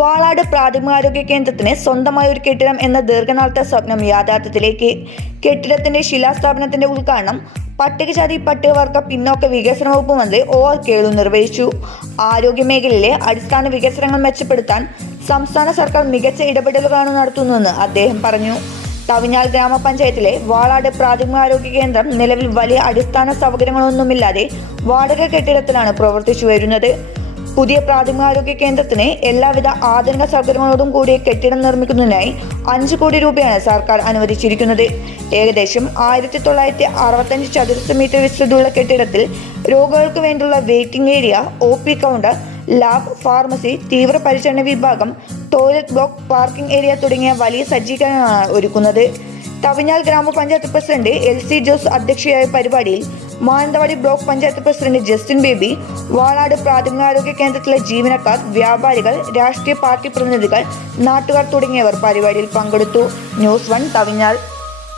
വാളാട് പ്രാഥമികാരോഗ്യ കേന്ദ്രത്തിന് സ്വന്തമായ ഒരു കെട്ടിടം എന്ന ദീർഘനാളത്തെ സ്വപ്നം യാഥാർത്ഥ്യത്തിലേക്ക് കെട്ടിടത്തിന്റെ ശിലാസ്ഥാപനത്തിന്റെ ഉദ്ഘാടനം പട്ടികജാതി പട്ടികവർഗ പിന്നോക്ക വികസന വകുപ്പ് മന്ത്രി ഒ ആർ കേളു നിർവഹിച്ചു. ആരോഗ്യ മേഖലയിലെ അടിസ്ഥാന വികസനങ്ങൾ മെച്ചപ്പെടുത്താൻ സംസ്ഥാന സർക്കാർ മികച്ച ഇടപെടലുകളാണ് നടത്തുന്നതെന്ന് അദ്ദേഹം പറഞ്ഞു. തവിഞ്ഞാൽ ഗ്രാമപഞ്ചായത്തിലെ വാളാട് പ്രാഥമികാരോഗ്യ കേന്ദ്രം നിലവിൽ വലിയ അടിസ്ഥാന സൗകര്യങ്ങളൊന്നുമില്ലാതെ വാടക കെട്ടിടത്തിലാണ് പ്രവർത്തിച്ചു വരുന്നത്. പുതിയ പ്രാഥമികാരോഗ്യ കേന്ദ്രത്തിന് എല്ലാവിധ ആധുനിക സൗകര്യങ്ങളോടും കൂടിയ കെട്ടിടം നിർമ്മിക്കുന്നതിനായി അഞ്ച് കോടി രൂപയാണ് സർക്കാർ അനുവദിച്ചിരിക്കുന്നത്. ഏകദേശം ആയിരത്തി തൊള്ളായിരത്തി അറുപത്തഞ്ച് ചതുരശ്ര മീറ്റർ വിസ്തൃതിയുള്ള കെട്ടിടത്തിൽ രോഗികൾക്ക് വേണ്ടിയുള്ള waiting area O P counter lab pharmacy തീവ്രപരിചരണ വിഭാഗം ടോയ്ലറ്റ് ബ്ലോക്ക് പാർക്കിംഗ് ഏരിയ തുടങ്ങിയ വലിയ സജ്ജീകരണങ്ങളാണ് ഒരുക്കുന്നത്. തവിഞ്ഞാൽ ഗ്രാമപഞ്ചായത്ത് പ്രസിഡന്റ് എൽ സി ജോസ് അധ്യക്ഷയായ പരിപാടിയിൽ Mananthavady block panchayat president Justin Baby Valad പ്രാഥമികാരോഗ്യ കേന്ദ്രത്തിലെ ജീവനക്കാർ വ്യാപാരികൾ രാഷ്ട്രീയ പാർട്ടി പ്രതിനിധികൾ നാട്ടുകാർ തുടങ്ങിയവർ പരിപാടിയിൽ പങ്കെടുത്തു. News one Thavinjal.